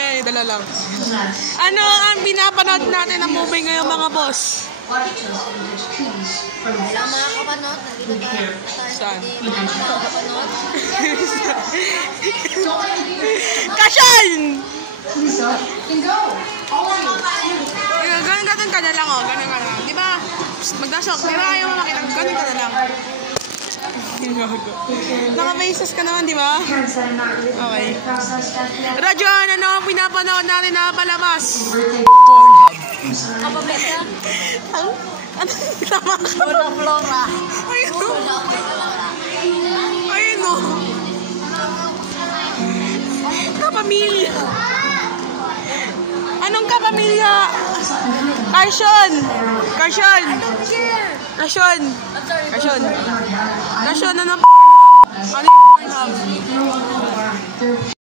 Ay, dala lang. Ano ang pinapanood natin ng movie ngayon, mga boss? Wala mga kapanood. Nandito tayo. Saan? Mga kapanood. Kasyan! Ganun ka na lang, oh. Ganun ka na lang. Di ba? Magdasok. Di ba ayaw mo makita? Ganun ka na lang. Naka-faces ka naman, di ba? Okay. Radyon, ano ang pinapanood natin na palabas? Pornhub. Kapabit ka? Ano? Tama ka? Lola Flora. Ayun, no? Lola Flora. Ayun, no? Kapamilya. Anong kapamilya? Kasyon! Kasyon! Kasyon! Kasyon! Kasyon na ng Ano yung Pornhub?